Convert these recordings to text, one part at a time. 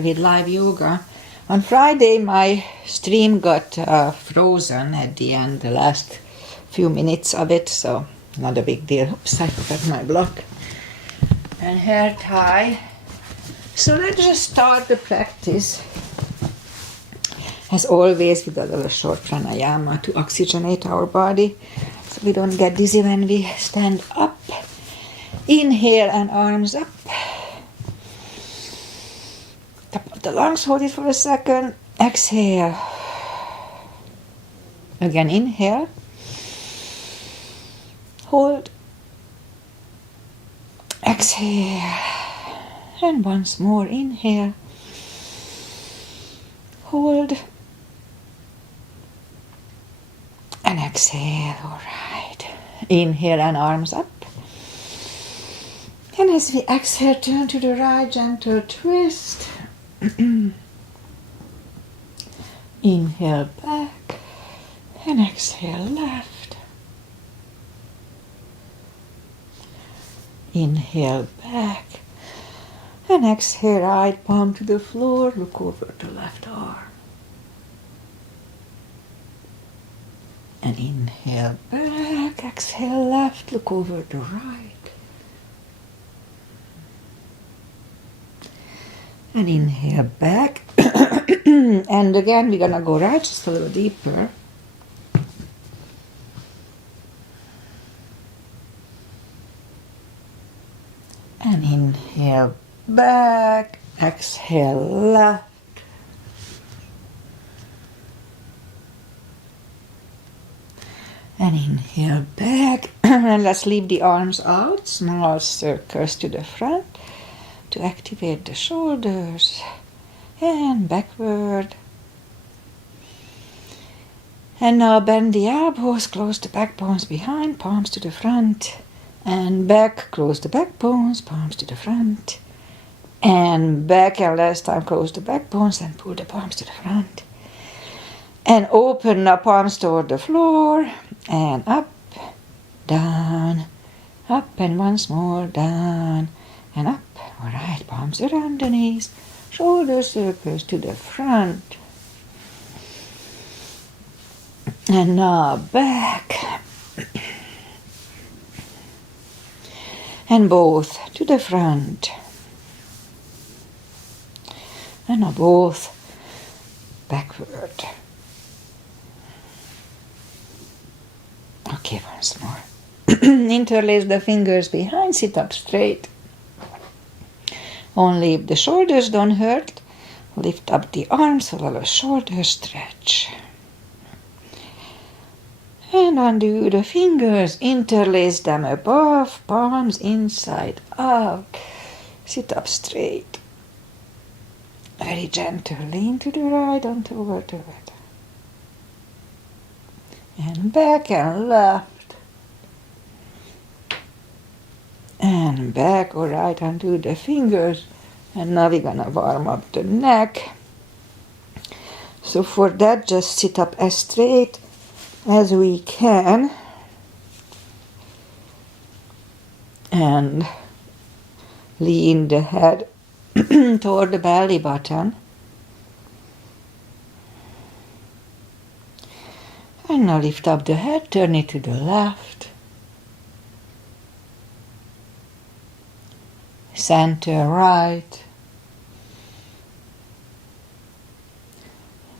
with live yoga. On Friday, my stream got frozen at the end, the last few minutes of it, so not a big deal. Oops, I forgot my block. And hair tie. So let's just start the practice. As always, with a little short pranayama to oxygenate our body so we don't get dizzy when we stand up. Inhale and arms up. Top of the lungs, hold it for a second. Exhale. Again, inhale. Hold. Exhale. And once more, inhale. Hold. And exhale, all right. Inhale and arms up. And as we exhale, turn to the right, gentle twist. Inhale back and exhale left. Inhale back and exhale right palm to the floor. Look over the left arm. And inhale back, exhale left, look over the right. And inhale back. And again, we're gonna go right just a little deeper. And inhale back, exhale left. And inhale back. And let's leave the arms out, small circles to the front to activate the shoulders. And backward. And now bend the elbows, close the backbones behind, palms to the front. And back, close the backbones, palms to the front. And back, and last time close the backbones and pull the palms to the front. And open the palms toward the floor. And up, down, up, and once more, down, and up. All right, palms around the knees. Shoulder circles to the front. And now back. And both to the front. And now both backward. Okay, once more. Interlace the fingers behind, sit up straight. Only if the shoulders don't hurt, lift up the arms, a little shoulder stretch. And undo the fingers, interlace them above, palms inside out. Sit up straight. Very gentle, lean to the right and toward the right. And back and left. And back, all right, undo the fingers. And now we're gonna warm up the neck. So for that, just sit up as straight as we can. And lean the head toward the belly button. And now lift up the head, turn it to the left. Center right.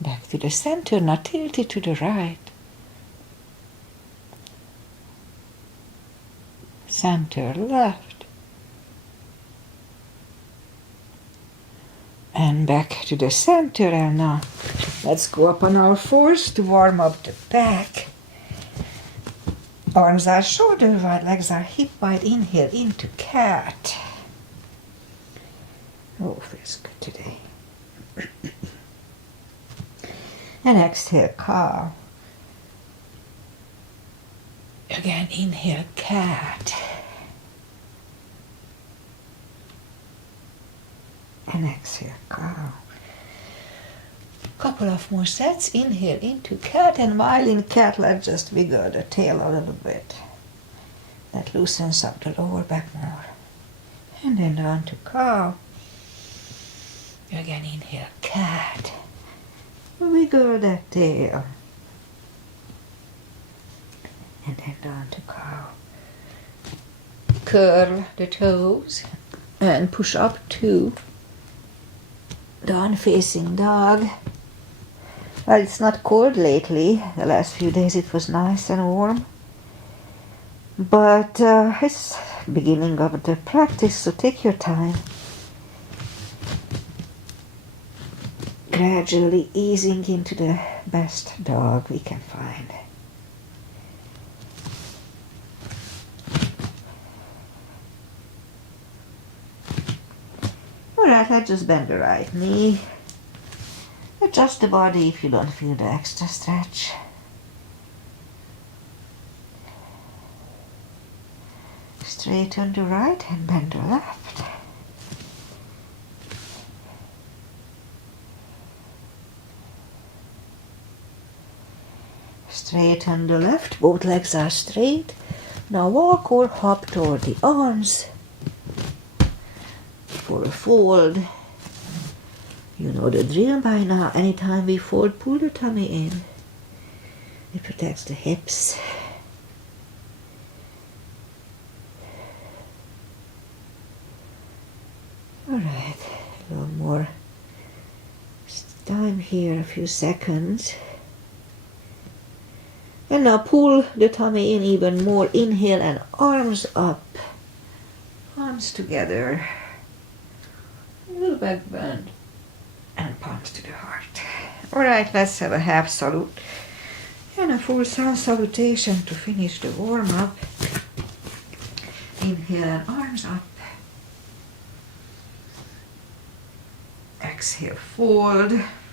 Back to the center, now tilt it to the right. Center left. And back to the center, and now let's go up on our fours to warm up the back. Arms are shoulder wide, legs are hip wide. Inhale into cat. Oh, feels good today. And exhale, cow. Again, inhale, cat. And exhale, cow. Couple of more sets. Inhale into cat, and while in cat, let's just wiggle the tail a little bit. That loosens up the lower back more. And then down to cow. Again, inhale, cat. Wiggle that tail. And then down to cow. Curl the toes and push up to down facing dog. Well, it's not cold lately. The last few days it was nice and warm. But it's beginning of the practice, so take your time. Gradually easing into the best dog we can find. Alright, let's just bend the right knee. Adjust the body if you don't feel the extra stretch. Straighten the right and bend the left. Straighten the left, both legs are straight. Now walk or hop toward the arms for a fold. You know the drill by now. Anytime we fold, pull the tummy in. It protects the hips. Alright, a little more time here, a few seconds. And now pull the tummy in even more. Inhale and arms up. Palms together. A little back bend. And palms to the heart. Alright, let's have a half salute. And a full sun salutation to finish the warm up. Inhale and arms up. Exhale, fold.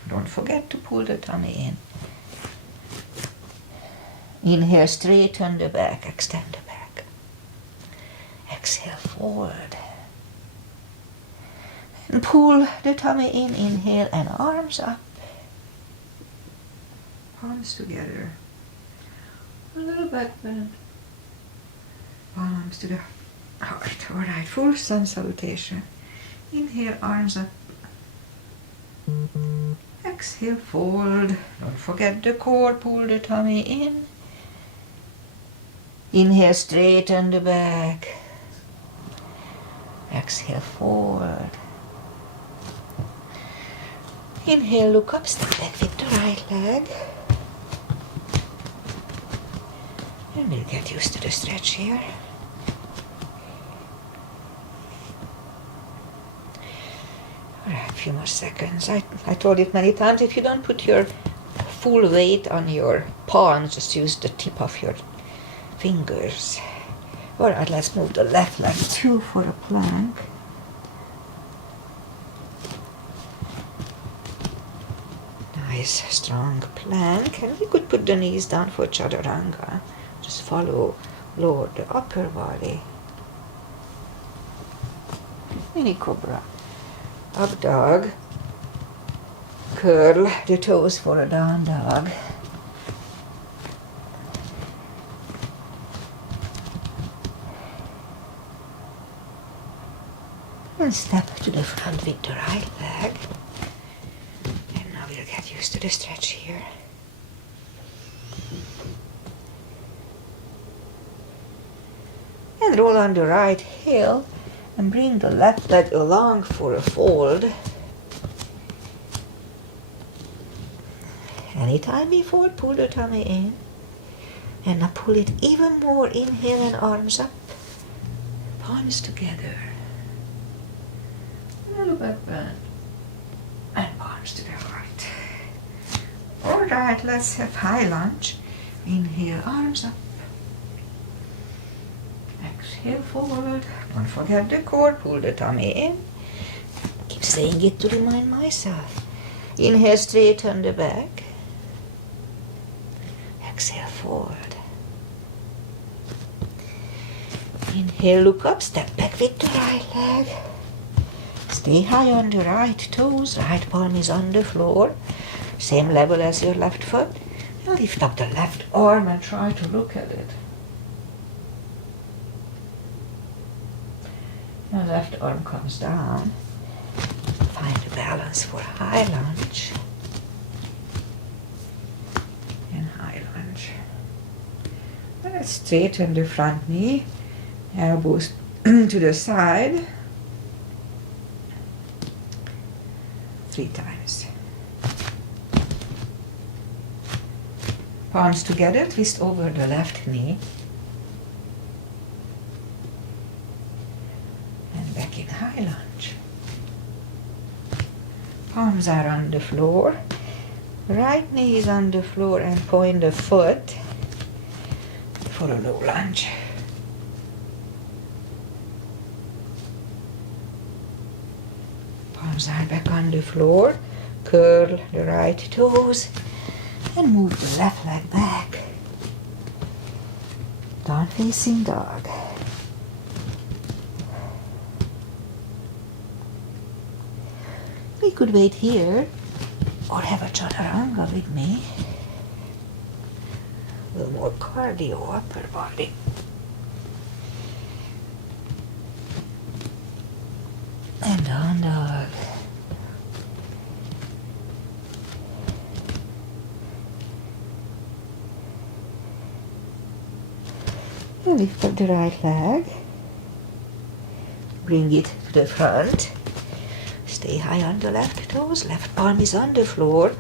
Don't forget to pull the tummy in. Inhale, straighten the back, extend the back. Exhale, forward. And pull the tummy in, inhale, and arms up. Palms together. A little back bend. Palms to the heart. Alright, full sun salutation. Inhale, arms up. Exhale, fold. Don't forget the core, pull the tummy in. Inhale, straighten the back. Exhale, forward. Inhale, look up, step back with the right leg. And we'll get used to the stretch here. Alright, a few more seconds. I told it many times, if you don't put your full weight on your palms, just use the tip of your fingers. Alright, let's move the left leg too for a plank. Nice, strong plank. And we could put the knees down for chaturanga. Just follow, lower the upper body. Mini cobra. Up dog. Curl the toes for a down dog. And step to the front with the right leg. And now we'll get used to the stretch here. And roll on the right heel and bring the left leg along for a fold. Anytime we fold, pull the tummy in. And now pull it even more. Inhale and arms up. Palms together. A little back bend. And palms to the heart. Alright, let's have high lunge. Inhale, arms up. Exhale, forward. Don't forget the core, pull the tummy in. Keep saying it to remind myself. Inhale, straighten the back. Exhale, forward. Inhale, look up, step back with the right leg. Stay high on the right toes, right palm is on the floor, same level as your left foot. And lift up the left arm and try to look at it. The left arm comes down. Find Find a balance for high lunge. And high lunge. And let's straighten the front knee. Elbows to the side. 3 times. Palms together, twist over the left knee. And back in high lunge. Palms are on the floor. Right knee is on the floor and point the foot for a low lunge. Palms are back on the floor. Curl the right toes and move the left leg back. Down facing dog. We could wait here or have a chaturanga with me. A little more cardio, upper body. And down dog. And lift up the right leg. Bring it to the front. Stay high on the left toes. Left palm is on the floor.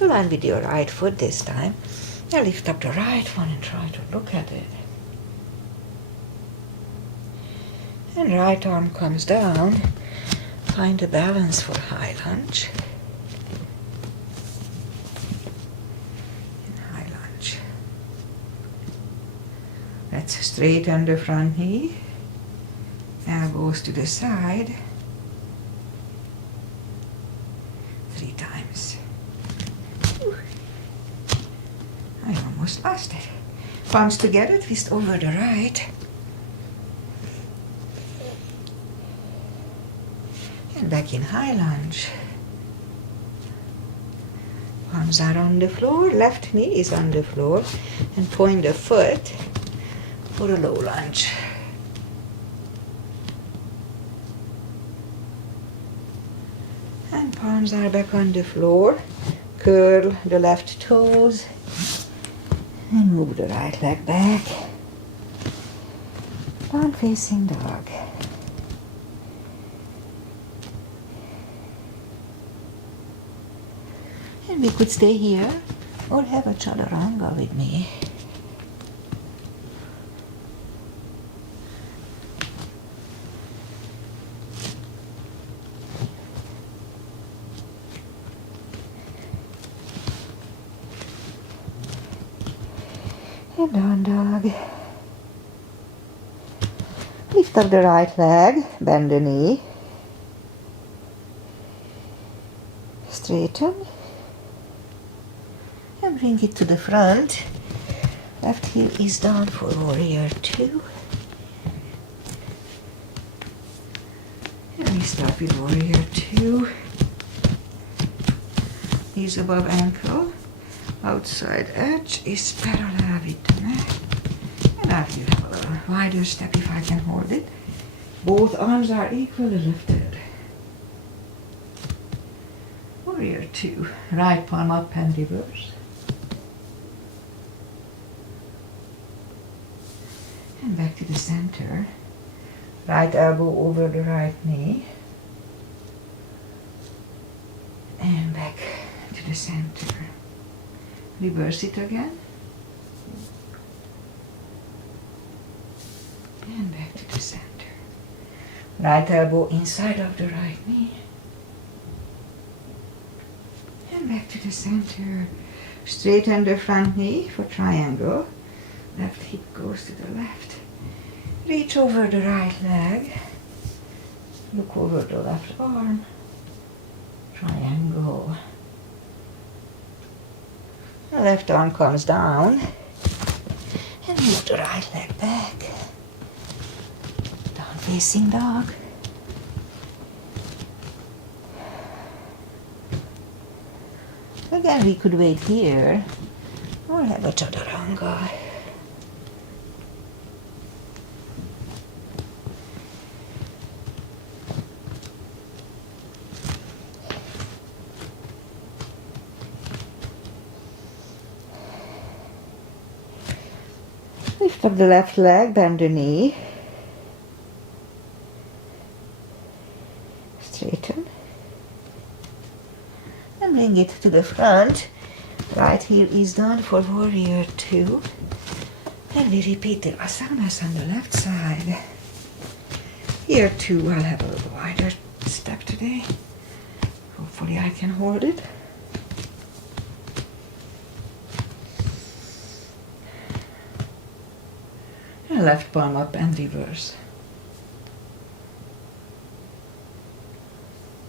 Align with your right foot this time. Now lift up the right one and try to look at it. And right arm comes down. Find a balance for high lunge. And high lunge. Let's straighten the front knee. Elbows to the side. 3 times. I almost lost it. Palms together, twist over the right. And back in high lunge. Palms are on the floor, left knee is on the floor, and point the foot for a low lunge. And palms are back on the floor. Curl the left toes and move the right leg back. Down facing dog. And we could stay here or have a chaturanga with me. And down dog. Lift up the right leg, bend the knee. Straighten. And bring it to the front. Left heel is down for warrior 2. And we start with warrior 2. Knees above ankle. Outside edge is parallel with the mat. And I will have a little wider step if I can hold it. Both arms are equally lifted. Warrior 2. Right palm up and reverse. And back to the center. Right elbow over the right knee. And back to the center. Reverse it again. And back to the center. Right elbow inside of the right knee. And back to the center. Straighten the front knee for triangle. Left hip goes to the left. Reach over the right leg. Look over the left arm. Triangle. The left arm comes down. And move the right leg back. Down facing dog. Again, we could wait here or have a chaturanga. Lift up the left leg, bend the knee. Straighten. And bring it to the front. Right heel is done for warrior 2. And we repeat the asanas on the left side. Here too, I'll have a little wider step today. Hopefully I can hold it. And left palm up and reverse.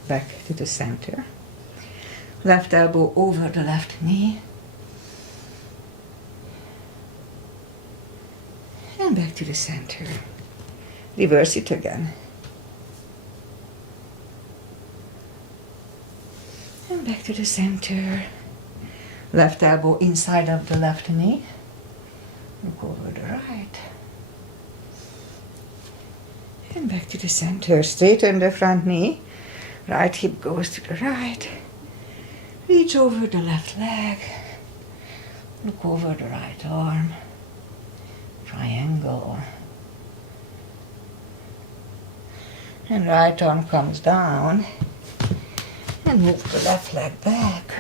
Back to the center. Left elbow over the left knee. And back to the center. Reverse it again. And back to the center. Left elbow inside of the left knee. Look over the right. And back to the center. Straighten the front knee. Right hip goes to the right. Reach over the left leg. Look over the right arm. Triangle. And right arm comes down. And move the left leg back.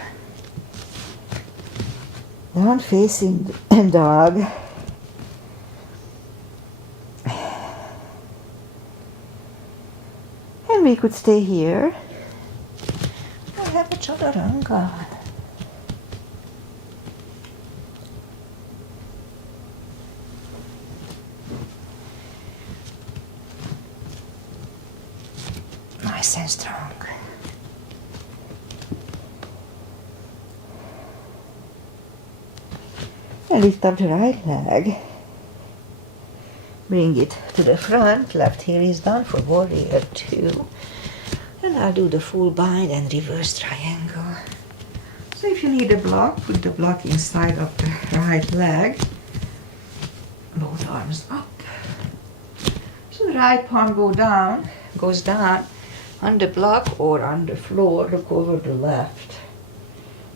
Down facing dog. And we could stay here. We'll have a chaturanga. Nice and strong. And lift up the right leg. Bring it to the front. Left heel is done for warrior 2. And I'll do the full bind and reverse triangle. So if you need a block, put the block inside of the right leg. Both arms up. So the right palm goes down on the block or on the floor. Look over the left.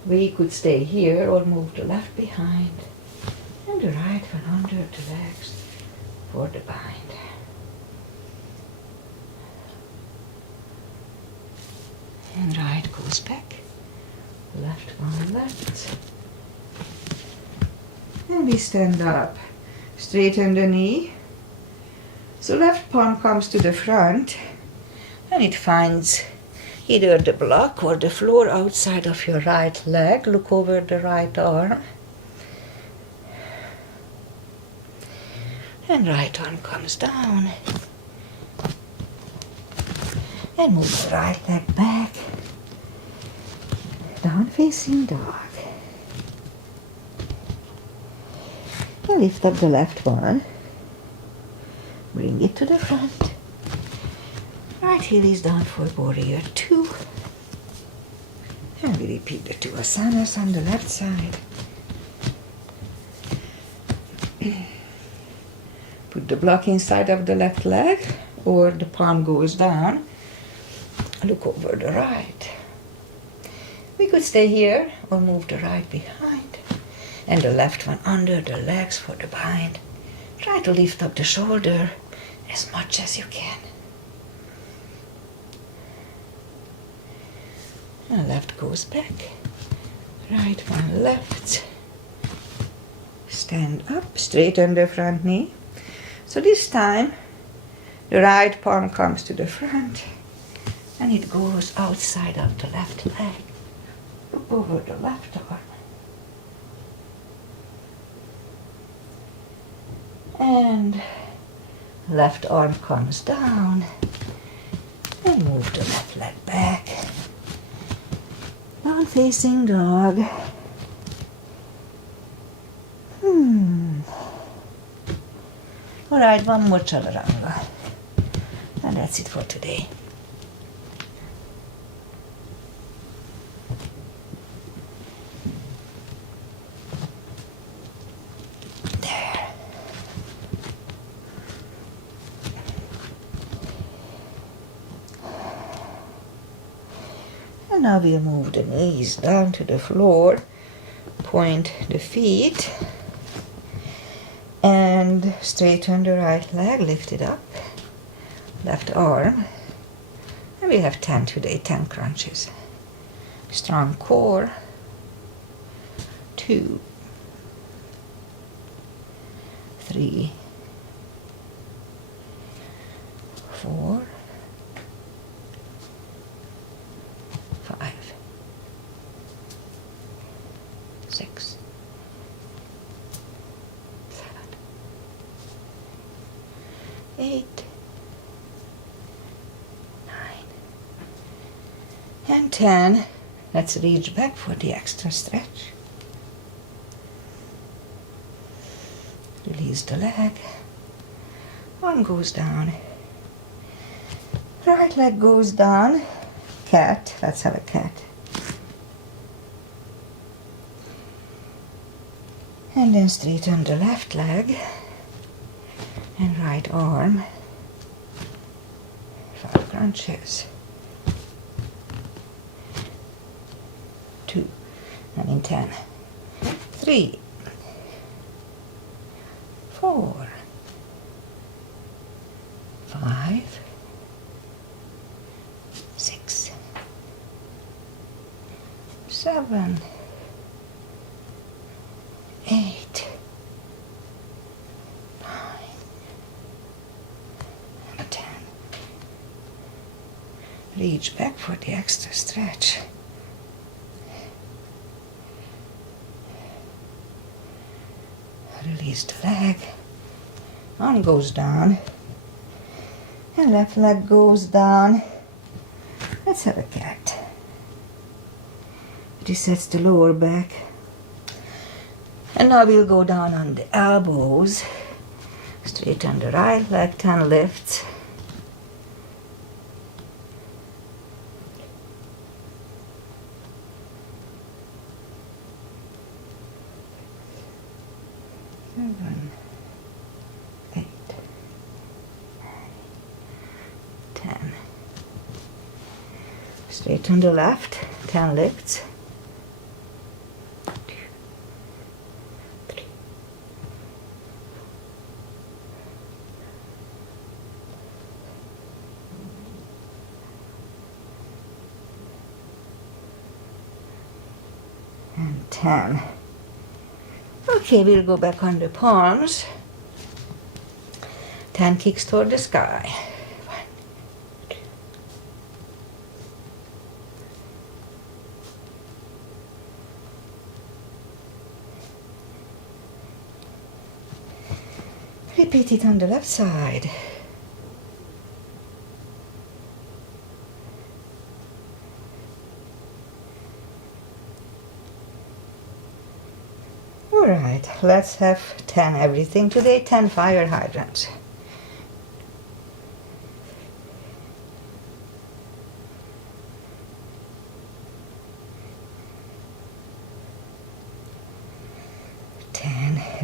We could stay here or move the left behind. And the right one under the legs for the bind. And right goes back. Left one left. And we stand up. Straighten the knee. So left palm comes to the front. And it finds either the block or the floor outside of your right leg. Look over the right arm. And right arm comes down. And move the right leg back. Down facing dog. And lift up the left one. Bring it to the front. Right heel is down for warrior 2. And we repeat the 2 asanas on the left side. Put the block inside of the left leg, or the palm goes down. Look over the right. We could stay here or move the right behind. And the left one under the legs for the bind. Try to lift up the shoulder as much as you can. And left goes back. Right one left. Stand up, straighten the front knee. So this time, the right palm comes to the front and it goes outside of the left leg. Look over the left arm. And left arm comes down and move the left leg back. Down facing dog. Alright, one more chaturanga. And that's it for today. There. And now we'll move the knees down to the floor. Point the feet. And And straighten the right leg, lift it up, left arm. And we have 10 today, 10 crunches. Strong core. 2, 3, 4, 5, 6, 7, 8, 9, and 10. Let's reach back for the extra stretch. Release the leg. Arm goes down. Right leg goes down. Cat. Let's have a cat. And then straighten the left leg and right arm. 5 crunches. 2, 10. 3, 4, 5, 6, 7, 8, 9, and 10. Reach back for the extra stretch. Release the leg. Arm goes down. And left leg goes down. Let's have a cat. Resets the lower back. And now we'll go down on the elbows. Straighten the right leg, 10 lifts. Seven, 8, 9, 10. Straighten the left, 10 lifts. 2, 3, 10. Okay, we'll go back on the palms. 10 kicks toward the sky. 1, 2. Repeat it on the left side. Alright, let's have 10 everything today, 10 fire hydrants.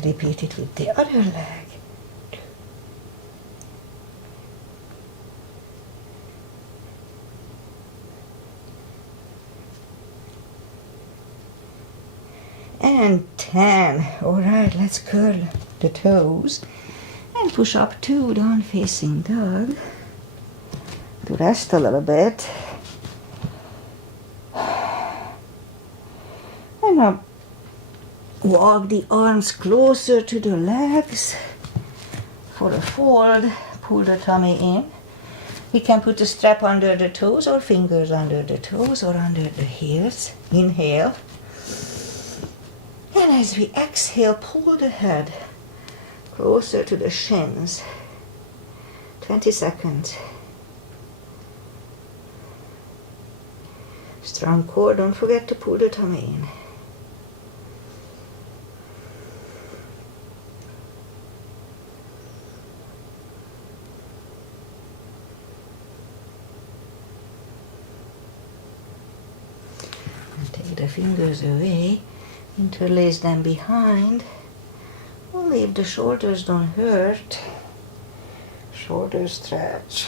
Repeat it with the other leg. 2. And 10. Alright, let's curl the toes and push up 2 down facing dog to rest a little bit. And now walk the arms closer to the legs for a fold. Pull the tummy in. We can put the strap under the toes or fingers under the toes or under the heels. Inhale. And as we exhale, pull the head closer to the shins. 20 seconds. Strong core, don't forget to pull the tummy in. Take the fingers away, interlace them behind. Only if the shoulders don't hurt. Shoulder stretch.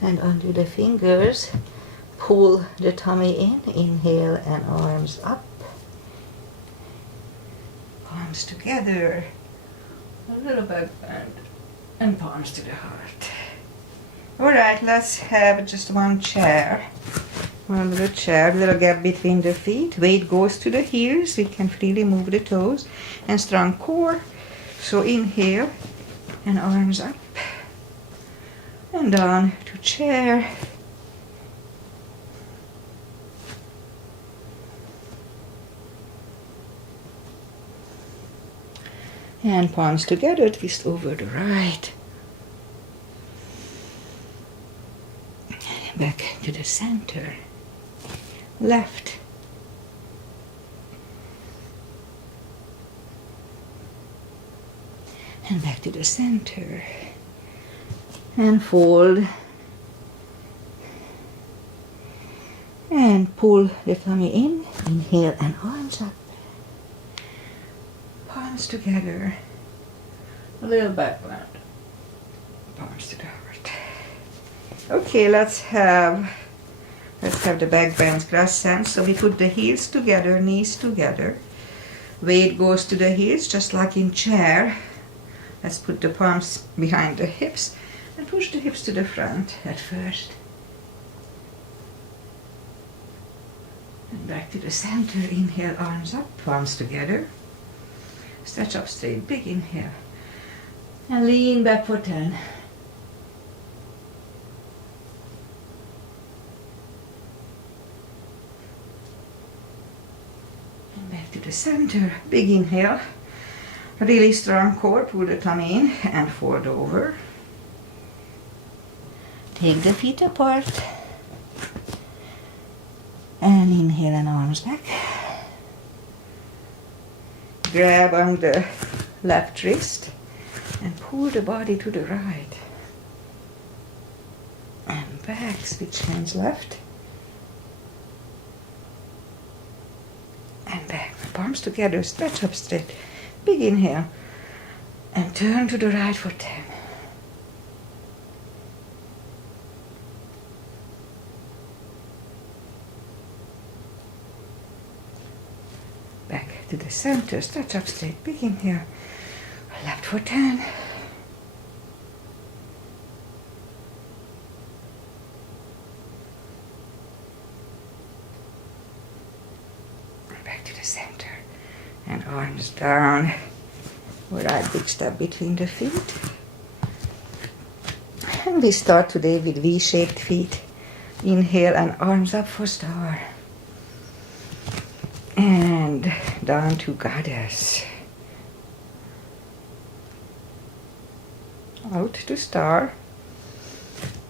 And undo the fingers. Pull the tummy in. Inhale and arms up. Palms together. A little back bend. And palms to the heart. Alright, let's have just one chair. One little chair, little gap between the feet. Weight goes to the heels. We can freely move the toes. And strong core. So inhale and arms up. And down to chair. And palms together, twist over the right. Back to the center. Left. And back to the center. And fold. And pull the tummy in. Inhale and arms up. Palms together. A little back bend. Palms to the heart. Okay, let's have the back bends crescent. So we put the heels together, knees together. Weight goes to the heels, just like in chair. Let's put the palms behind the hips and push the hips to the front at first. And back to the center. Inhale, arms up, palms together. Stretch up straight, big inhale. And lean back for 10. And back to the center, big inhale. Really strong core, pull the tummy in and fold over. Take the feet apart. And inhale and arms back. Grab on the left wrist and pull the body to the right. And back, switch hands left. And back, palms together, stretch up straight. Big inhale. And turn to the right for 10. Back to the center, stretch up straight, big inhale. Left for 10. Back to the center. And arms down. Right big step between the feet. And we start today with V-shaped feet. Inhale and arms up for star. And down to goddess. Out to star.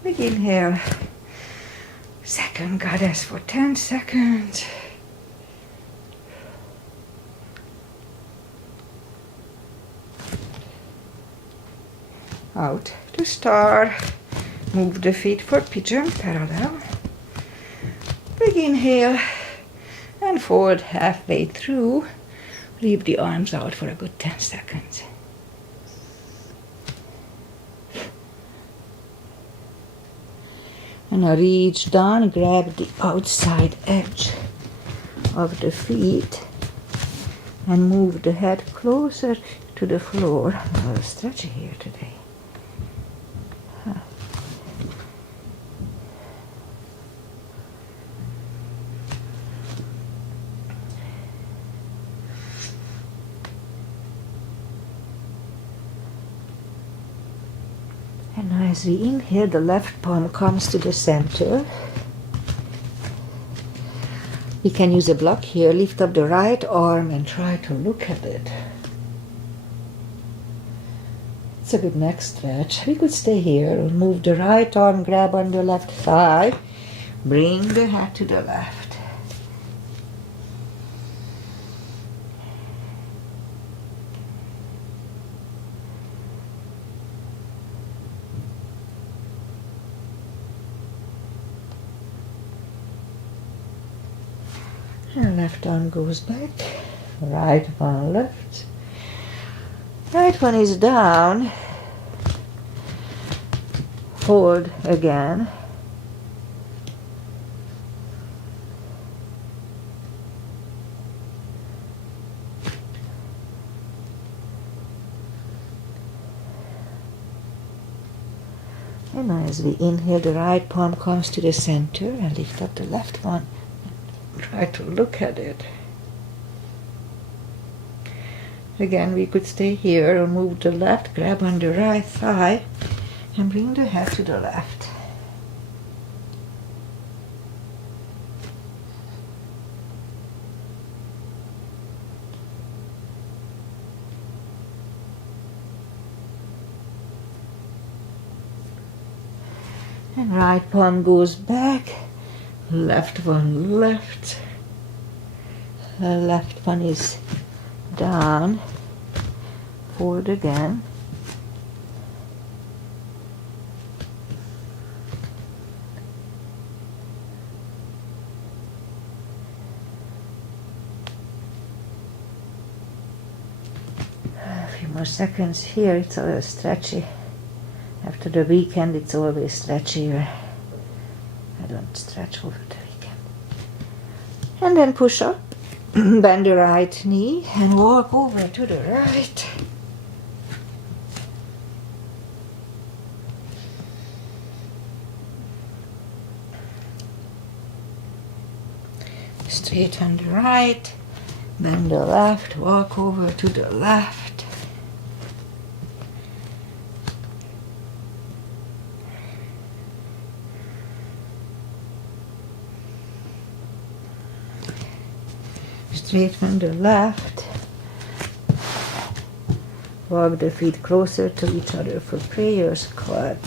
Big inhale. Second goddess for 10 seconds. Out to star. Move the feet for pigeon, parallel. Big inhale. And fold halfway through. Leave the arms out for a good 10 seconds. And now reach down, grab the outside edge of the feet and move the head closer to the floor. A little stretchy here today. And now as we inhale, the left palm comes to the center. We can use a block here. Lift up the right arm and try to look at it. It's a good neck stretch. We could stay here or move the right arm, grab on the left thigh. Bring the head to the left. And left arm goes back, right one left. Right one is down. Hold again. And as we inhale, the right palm comes to the center and lift up the left one. Try to look at it. Again, we could stay here or move the left, grab on the right thigh, and bring the head to the left. And right palm goes back, left one left, left one is down, forward again. A few more seconds here, it's a little stretchy. After the weekend, it's always stretchier. I don't stretch over the weekend. And then push up, bend the right knee, and walk over to the right. Straight on the right, bend the left, walk over to the left. Straight on the left. Walk the feet closer to each other for prayer squat.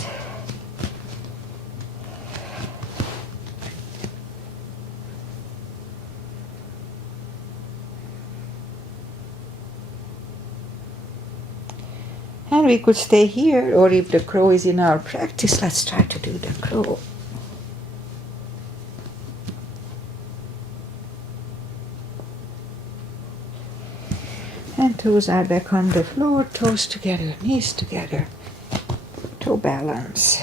And we could stay here, or if the crow is in our practice, let's try to do the crow. And toes are back on the floor, toes together, knees together, toe balance.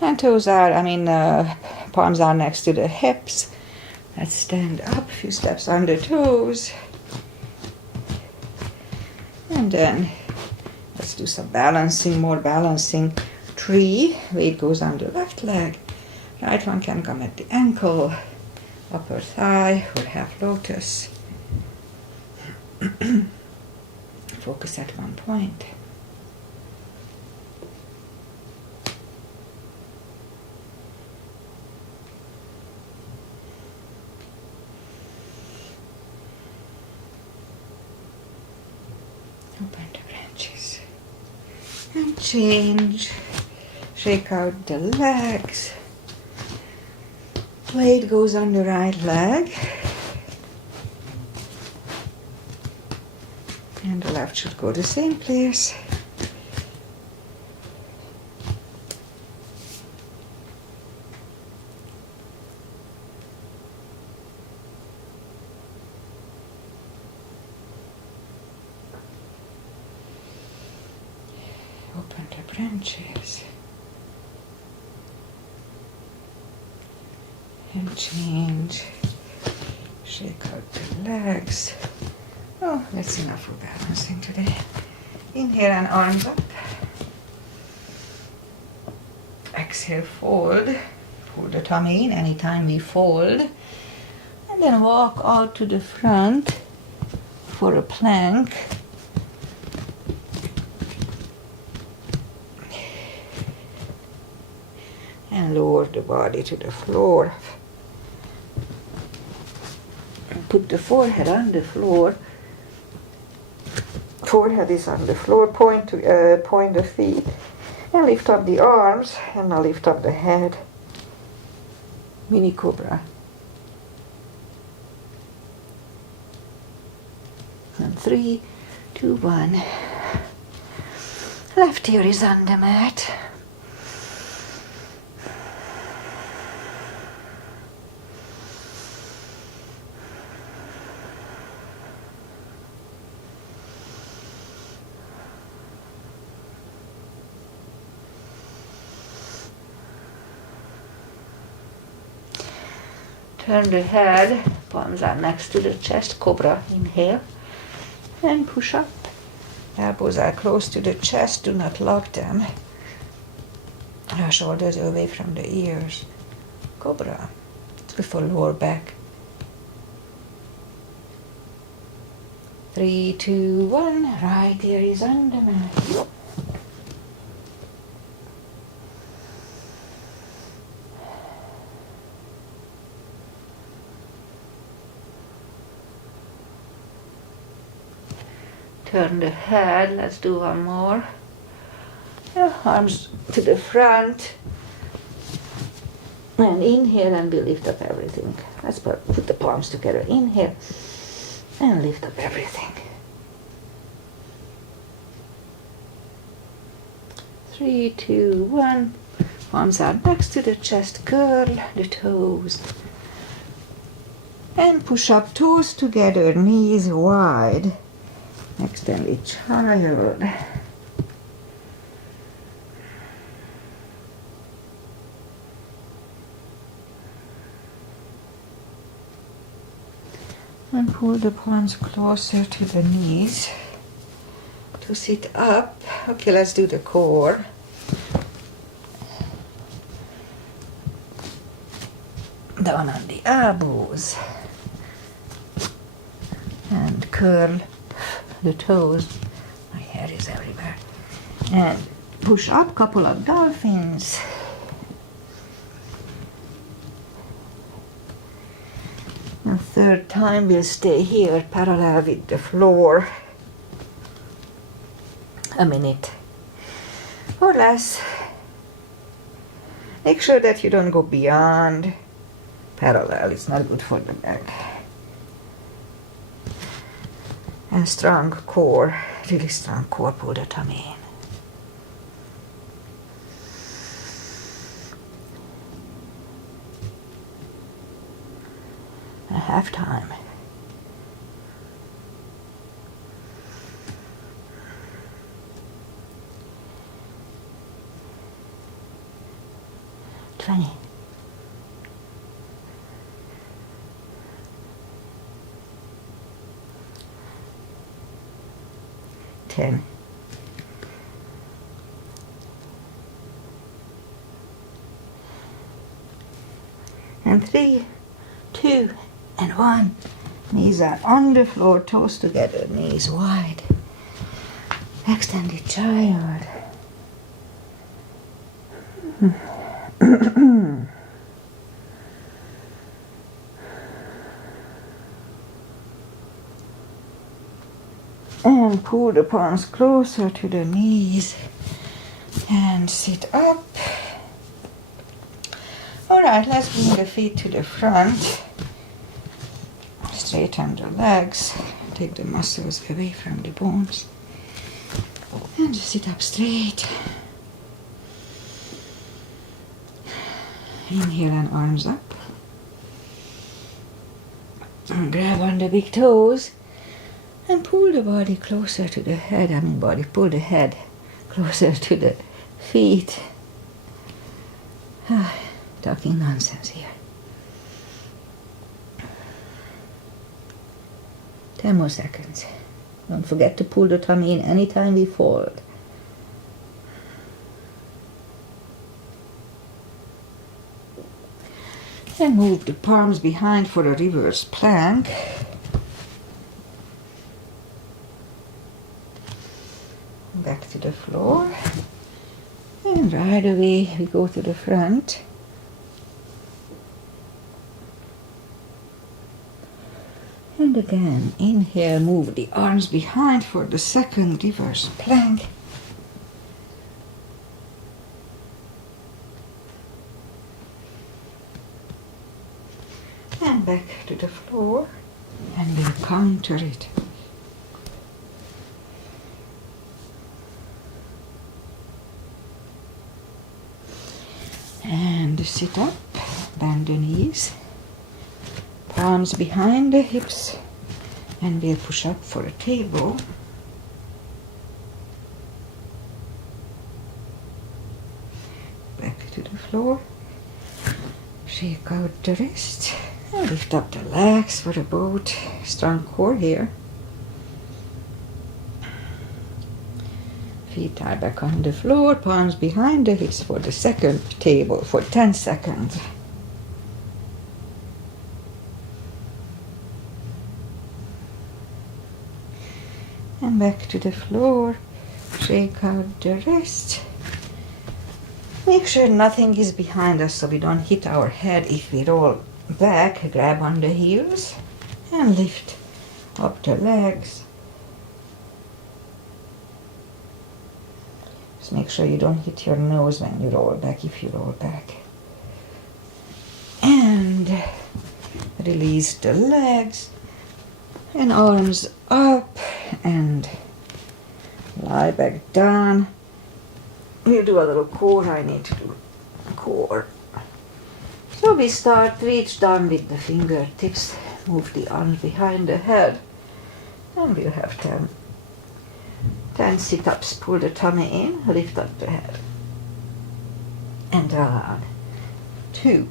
And toes are, palms are next to the hips. Let's stand up, a few steps on the toes. And then let's do some balancing, more balancing. 3, weight goes on the left leg. Right one can come at the ankle, upper thigh, or half lotus. Focus at one point. Open the branches. And change. Shake out the legs. Weight goes on the right leg. And the left should go the same place. Open the branches. And change. Shake out the legs. Oh, that's enough for balancing today. Inhale and arms up. Exhale, fold. Pull the tummy in anytime we fold. And then walk out to the front for a plank. And lower the body to the floor. Put the forehead on the floor. Forehead is on the floor. Point the feet. And lift up the arms. And now lift up the head. Mini cobra. And 3, 2, 1. Left ear is on the mat. Turn the head, palms are next to the chest, cobra, inhale, and push up. Elbows are close to the chest, do not lock them. Shoulders away from the ears. Cobra, for lower back. 3, 2, 1, right ear is on the mat. Turn the head, let's do one more. Arms to the front. And inhale and we lift up everything. Let's put the palms together. Inhale and lift up everything. 3, 2, 1. Palms are next to the chest. Curl the toes. And push up, toes together, knees wide. Extended child. And pull the palms closer to the knees to sit up. Okay, let's do the core. Down on the elbows. And curl the toes. My hair is everywhere. And push up, couple of dolphins. And third time we'll stay here parallel with the floor. A minute or less. Make sure that you don't go beyond parallel. It's not good for the back. And strong core, really strong core, pull the tummy in. A half time. Funny. 10. And 3, 2, and 1. Knees are on the floor, toes together, knees wide. Extended child. And pull the palms closer to the knees and sit up. Alright, let's bring the feet to the front. Straighten the legs, take the muscles away from the bones. And just sit up straight. Inhale and arms up. And grab on the big toes. And pull the body closer to the head. Pull the head closer to the feet. Talking nonsense here. 10 more seconds. Don't forget to pull the tummy in anytime we fold. And move the palms behind for a reverse plank. Back to the floor. And right away we go to the front. And again, inhale, move the arms behind for the second reverse plank. And back to the floor, and we'll counter it. And sit up, bend the knees, palms behind the hips, and we'll push up for a table. Back to the floor, shake out the wrist, And lift up the legs for the boat. Strong core here. Feet are back on the floor, palms behind the hips for the second table for 10 seconds. And back to the floor. Shake out the wrist. Make sure nothing is behind us so we don't hit our head if we roll back. Grab on the heels and lift up the legs. Just make sure you don't hit your nose when you roll back if you roll back. And release the legs and arms up and lie back down. We'll do a little core. I need to do core. So we start, reach down with the fingertips, move the arms behind the head, and we'll have 10 sit-ups. Pull the tummy in, lift up the head, and down. 2,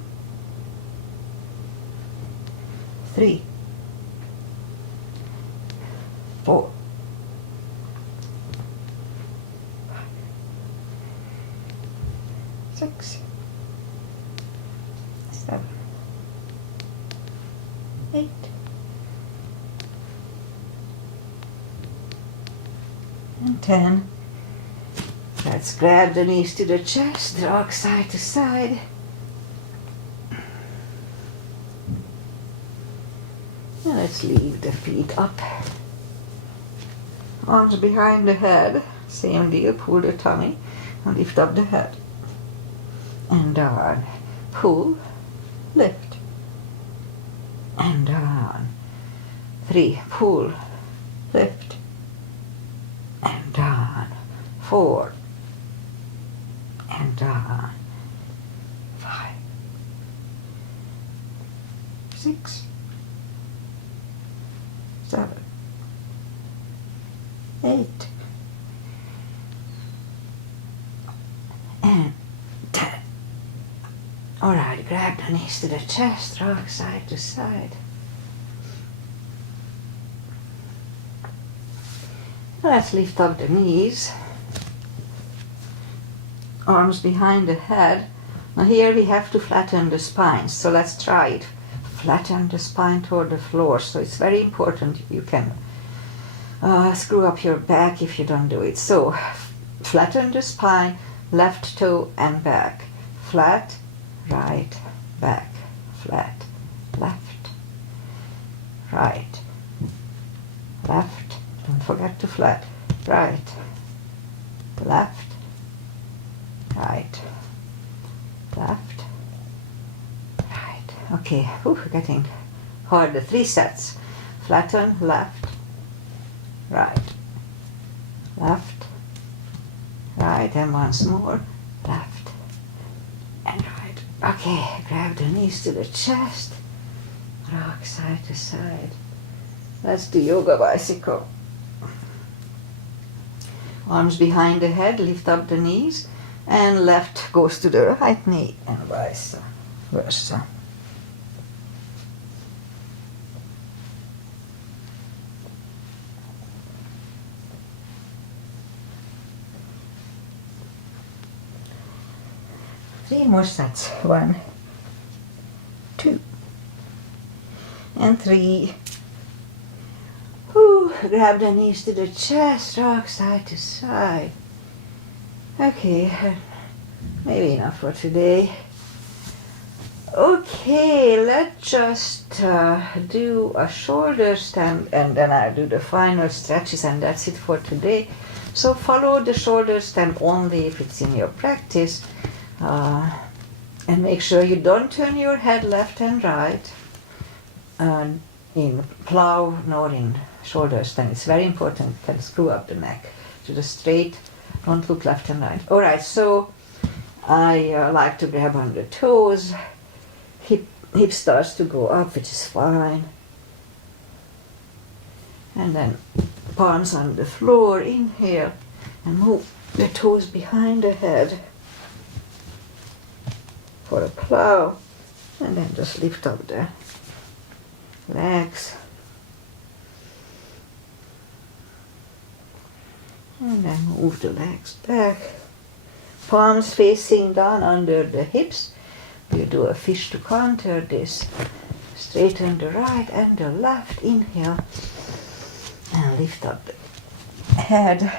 3, 4, 6, 7, 8, and 10. Let's grab the knees to the chest, rock side to side. And let's leave the feet up. Arms behind the head, same deal, pull the tummy and lift up the head. And down, pull, lift, and down. 3, pull, lift, and down. 4, and down. 5, 6, 7, 8, and 10. Alright, grab the knees to the chest, rock side to side. Let's lift up the knees. Arms behind the head. Now here we have to flatten the spine, so let's try it. Flatten the spine toward the floor, so it's very important. You can screw up your back if you don't do it. So flatten the spine, left toe and back. Flat, right, back, flat, left, right, left, don't forget to flat, right, left, right, left, right. Okay, getting harder. 3 sets. Flatten, left, right, left, right, and once more, left, and right. Okay, grab the knees to the chest, rock side to side. Let's do yoga bicycle. Arms behind the head, lift up the knees, and left goes to the right knee, and vice versa. Three more sets. 1, 2, and 3. Grab the knees to the chest, rock side to side. Okay, maybe enough for today. Okay, let's just do a shoulder stand, and then I'll do the final stretches, and that's it for today. So follow the shoulder stand only if it's in your practice. And make sure you don't turn your head left and right in plow nor in shoulder stand. It's very important. You can screw up the neck to the straight. Don't look left and right. Alright, so I like to grab on the toes. Hip starts to go up, which is fine. And then palms on the floor. Inhale and move the toes behind the head for a plow, and then just lift up the legs. And then move the legs back. Palms facing down under the hips. You do a fish to counter this. Straighten the right and the left. Inhale. And lift up the head.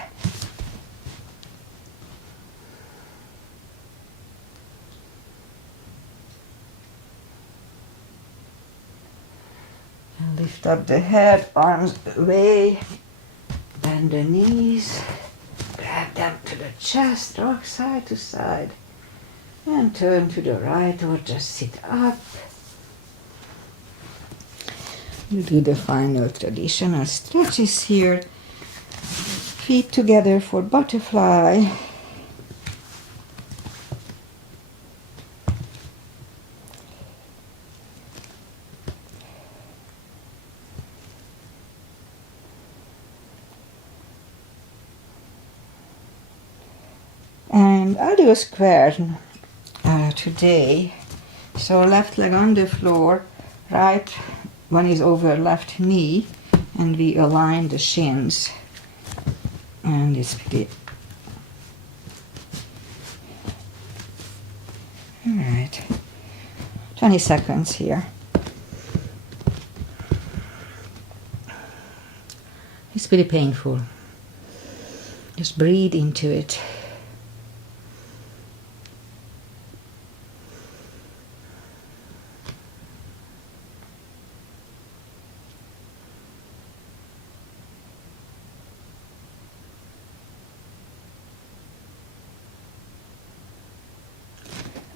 And lift up the head, arms away. Bend the knees. Grab them to the chest, rock side to side. And turn to the right or just sit up. You do the final traditional stretches here. Feet together for butterfly. And I'll do a square today. So left leg on the floor, right one is over left knee, and we align the shins. And it's pretty. Alright. 20 seconds here. It's pretty painful. Just breathe into it.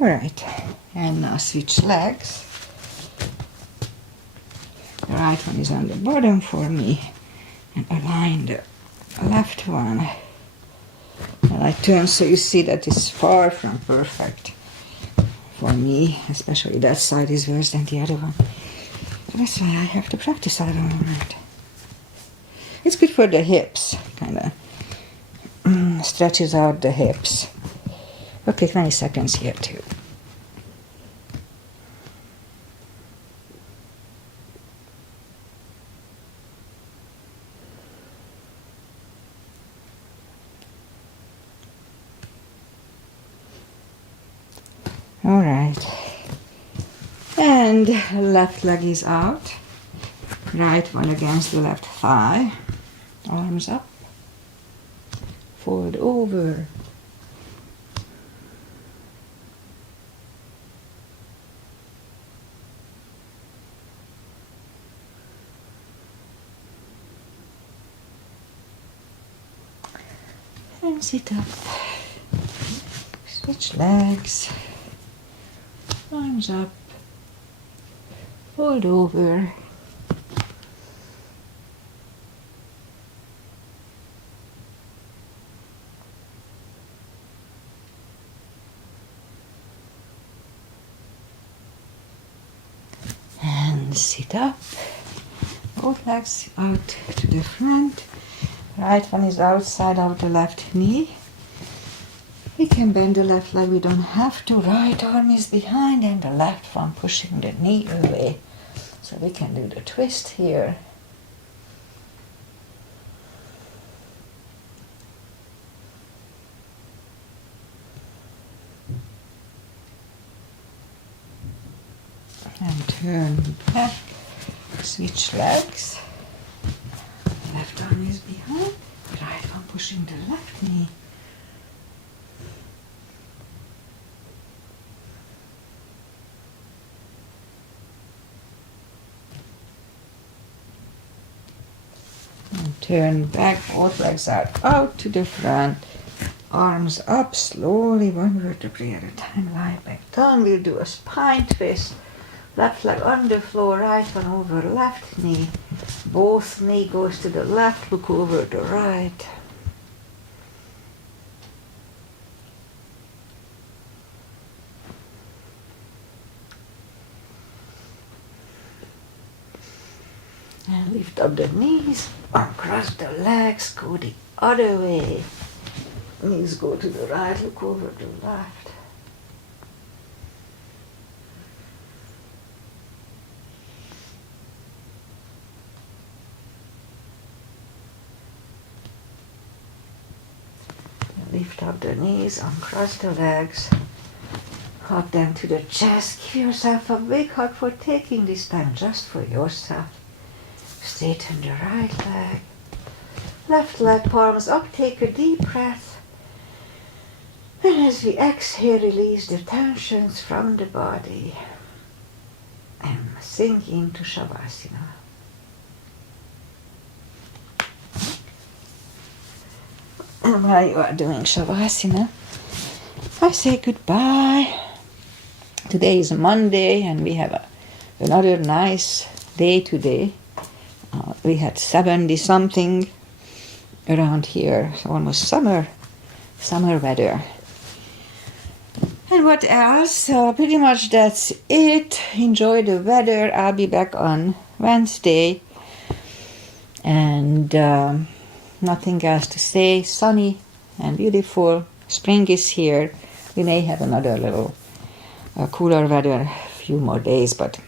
Alright, and now switch legs. The right one is on the bottom for me, and align the left one. And I turn so you see that it's far from perfect for me, especially that side is worse than the other one. So that's why I have to practice a little more. It's good for the hips, kind of stretches out the hips. Okay, 20 seconds here too. All right. And left leg is out. Right one against the left thigh. Arms up. Fold over. And sit up. Switch legs. Arms up. Fold over. And sit up. Both legs out to the front. Right one is outside of the left knee. We can bend the left leg, we don't have to. Right arm is behind and the left one pushing the knee away. So we can do the twist here. And turn back, switch legs. Left arm is behind, right one pushing the left knee. And turn back, both legs are out to the front. Arms up, slowly, one vertebrae at a time, lie back down. We'll do a spine twist. Left leg on the floor, right one over left knee. Both knee goes to the left, look over the right. And lift up the knees, uncross the legs, go the other way. Knees go to the right, look over the left. Lift up the knees, uncross the legs, hug them to the chest. Give yourself a big hug for taking this time just for yourself. Straighten the right leg. Left leg, palms up, take a deep breath. And as we exhale, release the tensions from the body and sink into Shavasana. And while you are doing Shavasana, I say goodbye. Today is a Monday and we have another nice day today. We had 70 something around here, almost summer weather. And what else? Pretty much that's it. Enjoy the weather. I'll be back on Wednesday. And nothing else to say. Sunny and beautiful. Spring is here. We may have another little cooler weather, a few more days, but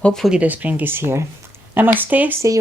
hopefully the spring is here. Namaste. See you.